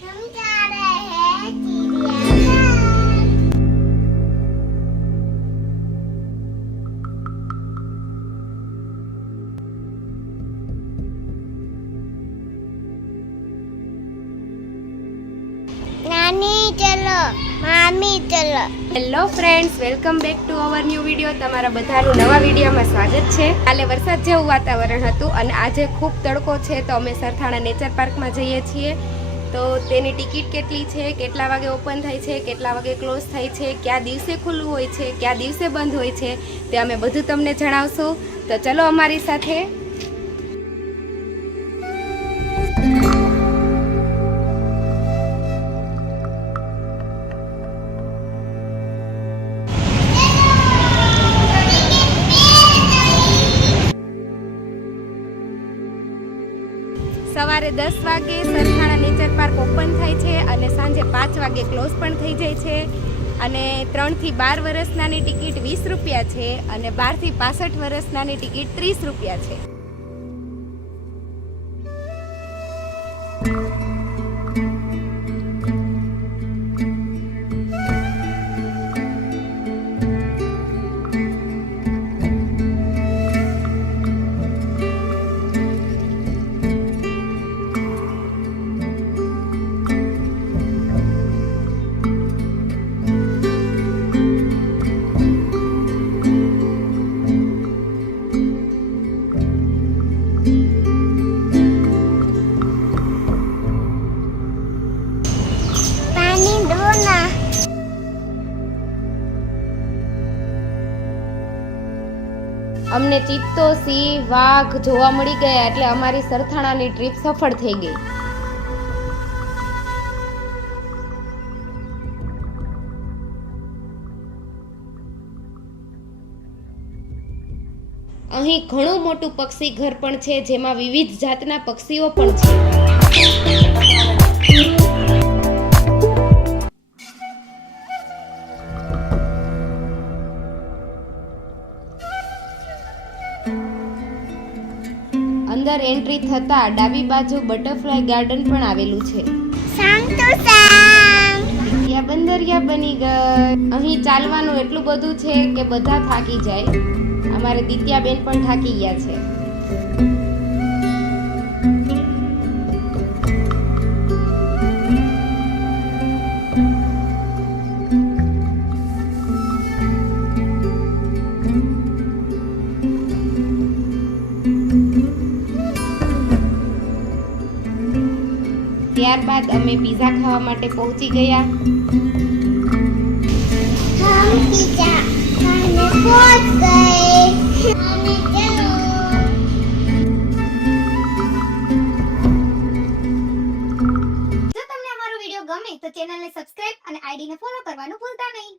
समझा रहे हैं चिड़ियाघर। नानी चलो, मामी चलो। Hello friends, welcome back to our new video. તમારા બધાનું નવા વિડીયોમાં સ્વાગત છે. કાલે વરસાદ જેવું વાતાવરણ હતું અને આજે ખૂબ તડકો છે, તો અમે સરથાણા નેચર પાર્કમાં જઈએ છીએ. તો તેની ટિકિટ કેટલી છે, કેટલા વાગે ઓપન થાય છે, કેટલા વાગે ક્લોઝ થાય છે, કયા દિવસે ખુલ્લું હોય છે, કયા દિવસે બંધ હોય છે, તે અમે બધું તમને જણાવશું. તો ચલો અમારી સાથે. સવારે 10 વાગે સરથાણા નેચર પાર્ક ઓપન થાય છે અને સાંજે 5 વાગે ક્લોઝ પણ થઈ જાય છે. અને 3 થી 12 વર્ષનાની ટિકિટ 20 રૂપિયા છે અને 12 થી 65 વર્ષનાની ટિકિટ 30 રૂપિયા છે. पानी दो ना। અમને ચિત્તો, સિંહ, વાઘ જોવા મળી ગયા એટલે અમારી સરથાણાની ટ્રીપ સફળ થઈ ગઈ. અહીં ઘણું મોટું પક્ષી ઘર પણ છે, જેમાં વિવિધ જાતના પક્ષીઓ પણ છે. અંદર એન્ટ્રી થતા ડાબી બાજુ બટરફ્લાય ગાર્ડન પણ આવેલું છે. सांग तो सांग। યા બંદરિયા બની ગઈ. અહીં ચાલવાનું એટલું બધું છે કે બધા થાકી જાય. અમારે દિત્યાબેન પણ થાકી ગયા છે. ત્યારબાદ અમે પીઝા ખાવા માટે પહોંચી ગયા. हम पिज़्ज़ा खाने पहुंच गए। हमें चलो। જો તમને અમારો વિડિયો ગમે તો ચેનલને સબસ્ક્રાઇબ અને આઈડીને ફોલો કરવાનું ભૂલતા નહીં.